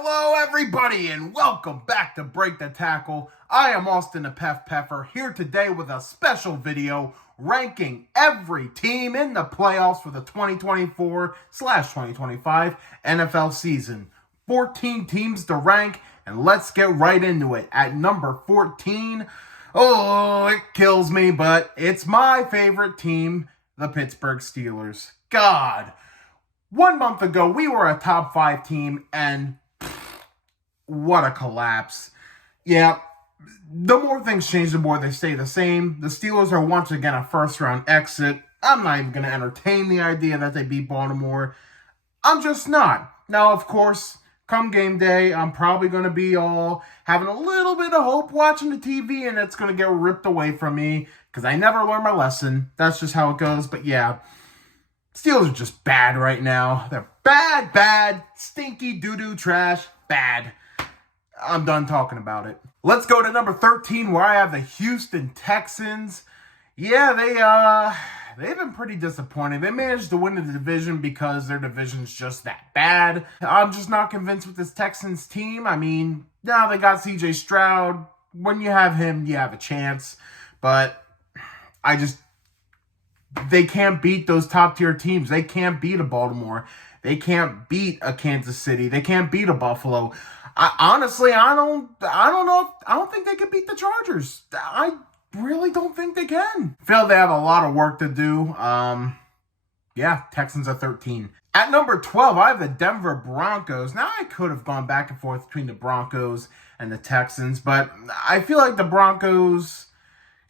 Hello, everybody, and welcome back to Break the Tackle. I am Austin the Pef Peffer here today with a special video ranking every team in the playoffs for the 2024/2025 NFL season. 14 teams to rank, and let's get right into it. At number 14, it kills me, but it's my favorite team, the Pittsburgh Steelers. God. 1 month ago, we were a top 5 team, and what a collapse. Yeah, the more things change, the more they stay the same. The Steelers are once again a first-round exit. I'm not even going to entertain the idea that they beat Baltimore. I'm just not. Now, of course, come game day, I'm probably going to be all having a little bit of hope watching the TV, and it's going to get ripped away from me because I never learned my lesson. That's just how it goes. But yeah, Steelers are just bad right now. They're bad, stinky doo-doo trash, bad. I'm done talking about it. Let's go to number 13, where I have the Houston Texans. Yeah, they've been pretty disappointing. They managed to win the division because their division's just that bad. I'm just not convinced with this Texans team. I mean, now they got CJ Stroud. When you have him, you have a chance. But they can't beat those top-tier teams. They can't beat a Baltimore. They can't beat a Kansas City. They can't beat a Buffalo. Honestly, I don't know. I don't think they can beat the Chargers. I really don't think they can. Feel they have a lot of work to do. Yeah, Texans are 13. At number 12, I have the Denver Broncos. Now, I could have gone back and forth between the Broncos and the Texans, but I feel like the Broncos,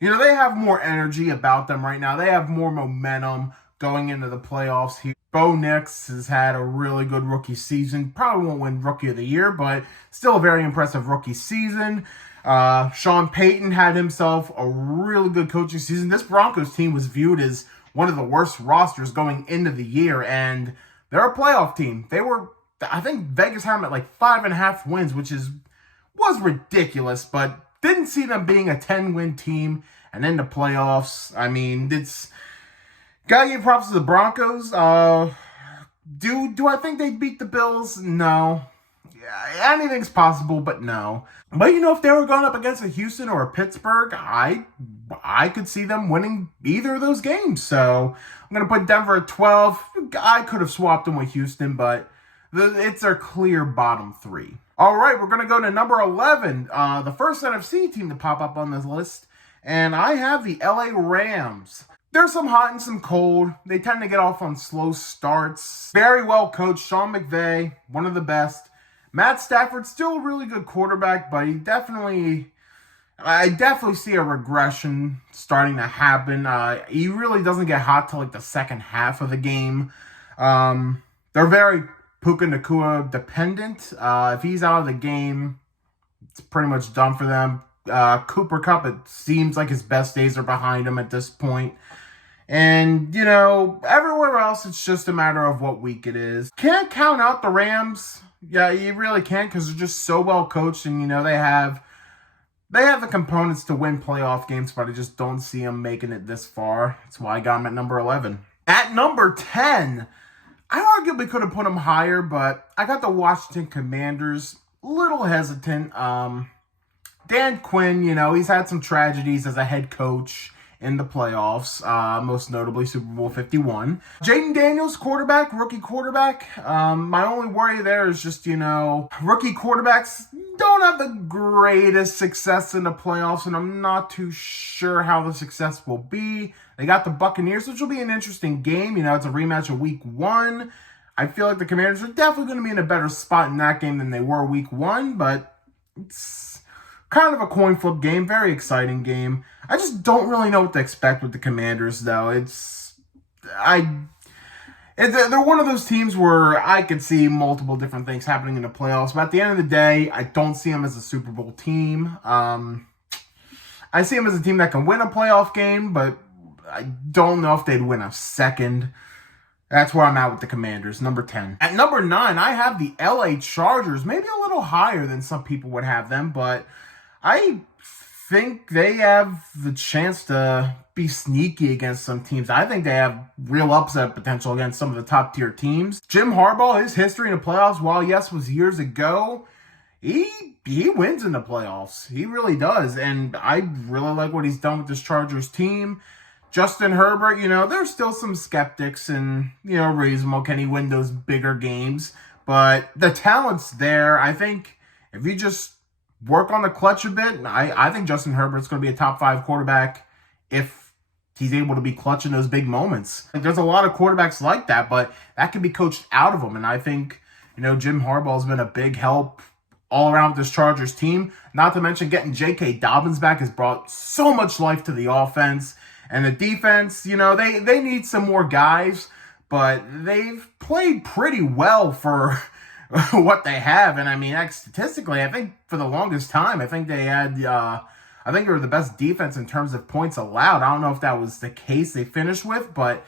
they have more energy about them right now. They have more momentum going into the playoffs here. Bo Nix has had a really good rookie season. Probably won't win Rookie of the Year, but still a very impressive rookie season. Sean Payton had himself a really good coaching season. This Broncos team was viewed as one of the worst rosters going into the year, and they're a playoff team. I think Vegas had them at like 5.5 wins, which was ridiculous, but didn't see them being a 10-win team and in the playoffs. I mean, gotta give props to the Broncos. Do I think they'd beat the Bills? No. Yeah, anything's possible, but no. But if they were going up against a Houston or a Pittsburgh, I could see them winning either of those games. So I'm gonna put Denver at 12. I could have swapped them with Houston, but it's their clear bottom 3. All right, we're going to go to number 11, the first NFC team to pop up on this list, and I have the LA Rams. There's some hot and some cold. They tend to get off on slow starts. Very well coached. Sean McVay, one of the best. Matt Stafford, still a really good quarterback, but I definitely see a regression starting to happen. He really doesn't get hot till like the second half of the game. They're very Puka Nacua dependent. If he's out of the game, it's pretty much done for them. Cooper Kupp, it seems like his best days are behind him at this point. And, everywhere else, it's just a matter of what week it is. Can't count out the Rams. Yeah, you really can't because they're just so well coached, and, they have the components to win playoff games, but I just don't see them making it this far. That's why I got them at number 11. At number 10, I arguably could have put them higher, but I got the Washington Commanders. A little hesitant. Dan Quinn, he's had some tragedies as a head coach in the playoffs, most notably Super Bowl 51. Jaden Daniels, rookie quarterback. My only worry there is just, rookie quarterbacks don't have the greatest success in the playoffs, and I'm not too sure how the success will be. They got the Buccaneers, which will be an interesting game. It's a rematch of week 1. I feel like the Commanders are definitely going to be in a better spot in that game than they were week 1, but it's kind of a coin flip game, very exciting game. I just don't really know what to expect with the Commanders, though. They're one of those teams where I could see multiple different things happening in the playoffs, but at the end of the day, I don't see them as a Super Bowl team. I see them as a team that can win a playoff game, but I don't know if they'd win a second. That's where I'm at with the Commanders, number 10. At number 9, I have the LA Chargers, maybe a little higher than some people would have them, but I think they have the chance to be sneaky against some teams. I think they have real upset potential against some of the top tier teams. Jim Harbaugh, his history in the playoffs, while yes was years ago, he wins in the playoffs. He really does. And I really like what he's done with this Chargers team. Justin Herbert, there's still some skeptics and, reasonable. Can he win those bigger games? But the talent's there. I think if you just work on the clutch a bit, I think Justin Herbert's going to be a top 5 quarterback if he's able to be clutch in those big moments. There's a lot of quarterbacks like that, but that can be coached out of them. And I think, Jim Harbaugh's been a big help all around this Chargers team. Not to mention getting J.K. Dobbins back has brought so much life to the offense. And the defense, they need some more guys, but they've played pretty well for what they have. And I mean, statistically, I think for the longest time, I think they were the best defense in terms of points allowed. I don't know if that was the case they finished with, but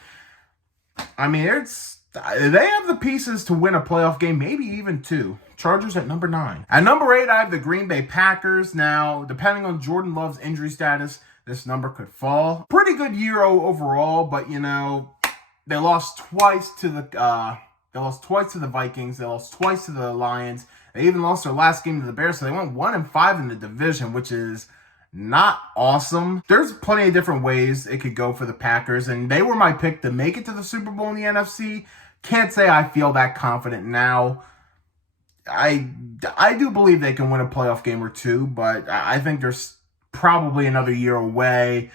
I mean, they have the pieces to win a playoff game, maybe even 2. Chargers at number 9. At number 8, I have the Green Bay Packers. Now, depending on Jordan Love's injury status, this number could fall. Pretty good year overall, but they lost twice to the Vikings. They lost twice to the Lions. They even lost their last game to the Bears, so they went 1-5 in the division, which is not awesome. There's plenty of different ways it could go for the Packers, and they were my pick to make it to the Super Bowl in the NFC. Can't say I feel that confident now. I do believe they can win a playoff game or 2, but I think there's probably another year away.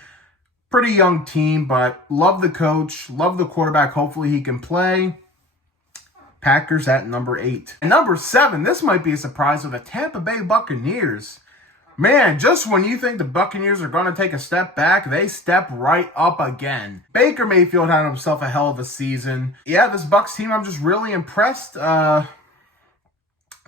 Pretty young team, but love the coach, love the quarterback. Hopefully he can play. Packers at number 8. And number 7, this might be a surprise, with the Tampa Bay Buccaneers. Man, just when you think the Buccaneers are going to take a step back, they step right up again. Baker Mayfield had himself a hell of a season. Yeah, this Bucs team, I'm just really impressed.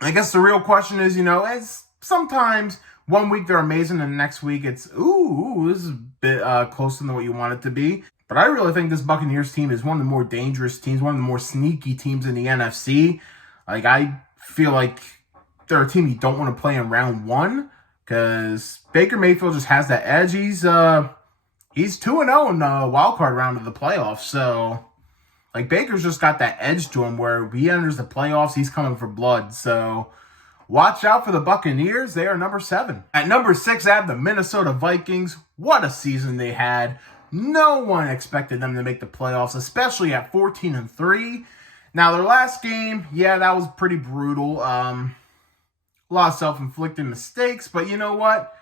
I guess the real question is, it's sometimes one week they're amazing and the next week it's, this is a bit closer than what you want it to be. But I really think this Buccaneers team is one of the more dangerous teams, one of the more sneaky teams in the NFC. I feel like they're a team you don't want to play in round 1 because Baker Mayfield just has that edge. He's 2-0 in the wild card round of the playoffs. So, Baker's just got that edge to him where he enters the playoffs, he's coming for blood. So, watch out for the Buccaneers. They are number 7. At number 6, I have the Minnesota Vikings. What a season they had. No one expected them to make the playoffs, especially at 14-3. Now, their last game, that was pretty brutal. A lot of self-inflicted mistakes, but you know what?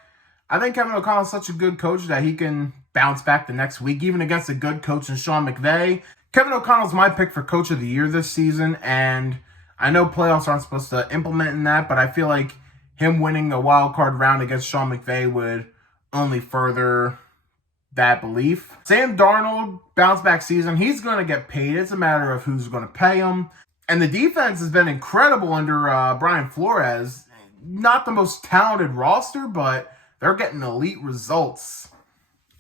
I think Kevin O'Connell's such a good coach that he can bounce back the next week, even against a good coach in Sean McVay. Kevin O'Connell's my pick for Coach of the Year this season, and I know playoffs aren't supposed to implement in that, but I feel like him winning a wild card round against Sean McVay would only further that belief. Sam Darnold, bounce back season. He's going to get paid. It's a matter of who's going to pay him. And the defense has been incredible under Brian Flores. Not the most talented roster, but they're getting elite results.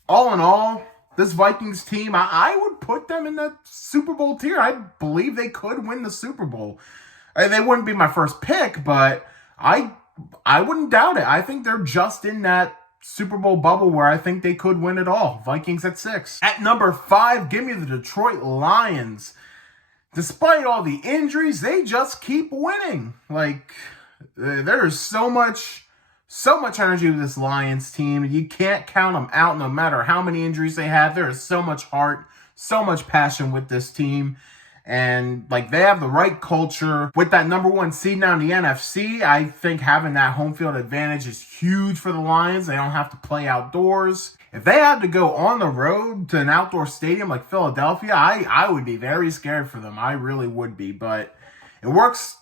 All in all, this Vikings team, I would put them in the Super Bowl tier. I believe they could win the Super Bowl. They wouldn't be my first pick, but I wouldn't doubt it. I think they're just in that Super Bowl bubble where I think they could win it all. Vikings at 6. At number 5, give me the Detroit Lions. Despite all the injuries, they just keep winning. There is so much energy with this Lions team. You can't count them out no matter how many injuries they have. There is so much heart, so much passion with this team. And they have the right culture. With that number 1 seed now in the NFC, I think having that home field advantage is huge for the Lions. They don't have to play outdoors. If they had to go on the road to an outdoor stadium like Philadelphia, I would be very scared for them. I really would be. But it works.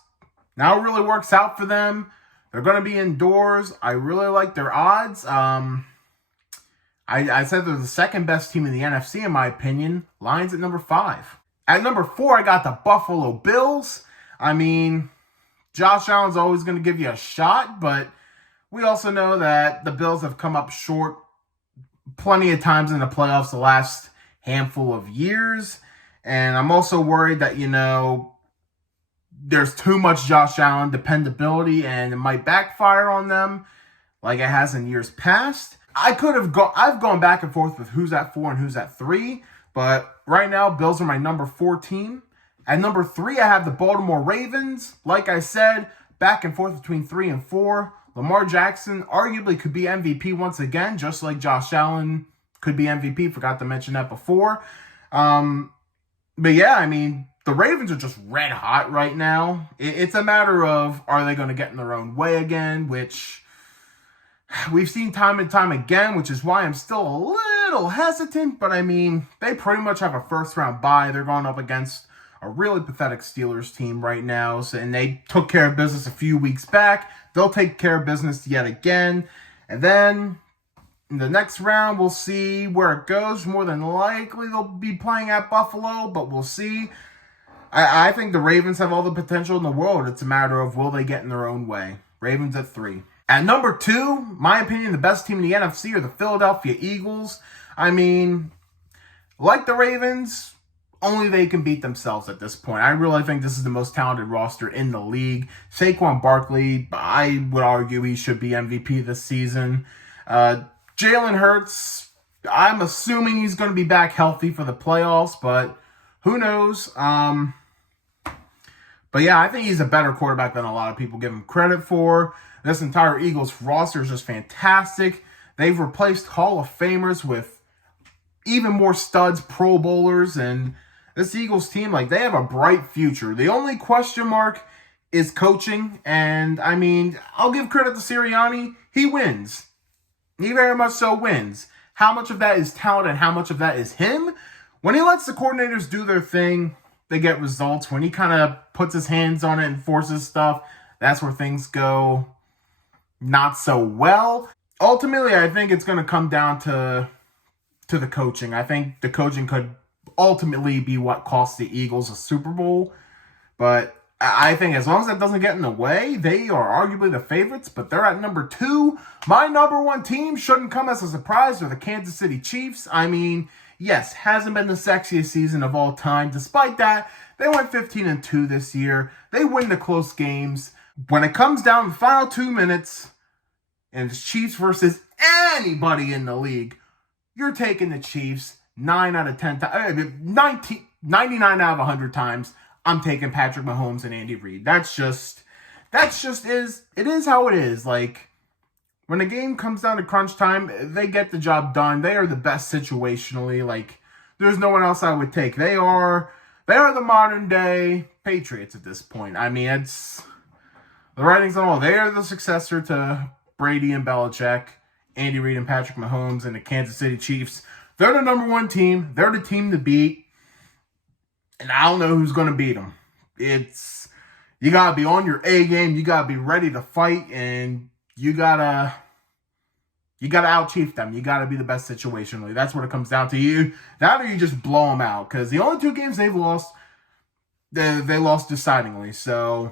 Now it really works out for them. They're going to be indoors. I really like their odds. I said they're the second best team in the NFC in my opinion. Lions at number 5. At number 4, I got the Buffalo Bills. I mean, Josh Allen's always going to give you a shot, but we also know that the Bills have come up short plenty of times in the playoffs the last handful of years. And I'm also worried that, there's too much Josh Allen dependability and it might backfire on them like it has in years past. I've gone back and forth with who's at 4 and who's at 3, but right now, Bills are my number 4 team. At number 3, I have the Baltimore Ravens. Like I said, back and forth between 3 and 4. Lamar Jackson arguably could be MVP once again, just like Josh Allen could be MVP. Forgot to mention that before. But yeah, I mean, the Ravens are just red hot right now. It's a matter of, are they going to get in their own way again, which we've seen time and time again, which is why I'm still a little hesitant. But I mean, they pretty much have a first-round bye. They're going up against a really pathetic Steelers team right now, and they took care of business a few weeks back. They'll take care of business yet again. And then in the next round, we'll see where it goes. More than likely, they'll be playing at Buffalo, but we'll see. I think the Ravens have all the potential in the world. It's a matter of, will they get in their own way? Ravens at 3. At number 2, my opinion, the best team in the NFC are the Philadelphia Eagles. I mean, like the Ravens, only they can beat themselves at this point. I really think this is the most talented roster in the league. Saquon Barkley, I would argue he should be MVP this season. Jalen Hurts, I'm assuming he's going to be back healthy for the playoffs, but who knows? But yeah, I think he's a better quarterback than a lot of people give him credit for. This entire Eagles roster is just fantastic. They've replaced Hall of Famers with even more studs, Pro Bowlers, and this Eagles team, like, they have a bright future. The only question mark is coaching, and I mean, I'll give credit to Sirianni. He wins. He very much so wins. How much of that is talent and how much of that is him? When he lets the coordinators do their thing, they get results. When he kind of puts his hands on it and forces stuff, that's where things go not so well. Ultimately, I think it's going to come down to the coaching. I think the coaching could ultimately be what cost the Eagles a Super Bowl. But I think as long as that doesn't get in the way, they are arguably the favorites, but they're at number 2. My number 1 team shouldn't come as a surprise. They're the Kansas City Chiefs. I mean, yes, hasn't been the sexiest season of all time. Despite that, they went 15-2 this year. They win the close games. When it comes down to the final 2 minutes, and it's Chiefs versus anybody in the league, you're taking the Chiefs 9 out of 10 times, 99 out of 100 times. I'm taking Patrick Mahomes and Andy Reid. That's just it is how it is. Like, when the game comes down to crunch time, they get the job done. They are the best situationally. Like, there's no one else I would take. They are the modern day Patriots at this point. I mean, it's the writing's on all. They are the successor to Brady and Belichick, Andy Reid and Patrick Mahomes, and the Kansas City Chiefs. They're the number 1 team. They're the team to beat. And I don't know who's going to beat them. You got to be on your A game. You got to be ready to fight. And you got to out-chief them. You got to be the best situationally. That's what it comes down to. You. That or you just blow them out. Because the only 2 games they've lost, they lost decidingly. So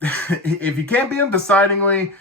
if you can't beat them decidingly,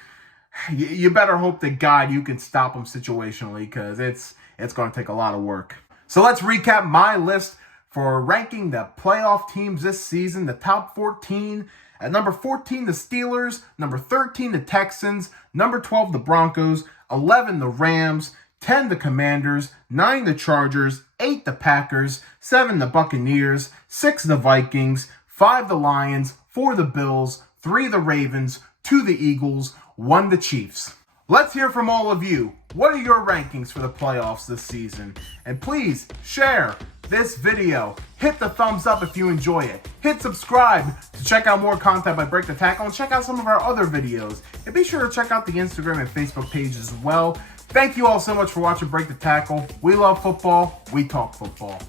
you better hope to God you can stop them situationally. Because it's going to take a lot of work. So let's recap my list for ranking the playoff teams this season. The top 14. At number 14, the Steelers. Number 13, the Texans. Number 12, the Broncos. 11, the Rams. 10, the Commanders. 9, the Chargers. 8, the Packers. 7, the Buccaneers. 6, the Vikings. 5, the Lions. 4, the Bills. 3, the Ravens. 2, the Eagles. 1, the Chiefs. Let's hear from all of you. What are your rankings for the playoffs this season? And please share this video. Hit the thumbs up if you enjoy it. Hit subscribe to check out more content by Break the Tackle and check out some of our other videos. And be sure to check out the Instagram and Facebook pages as well. Thank you all so much for watching Break the Tackle. We love football. We talk football.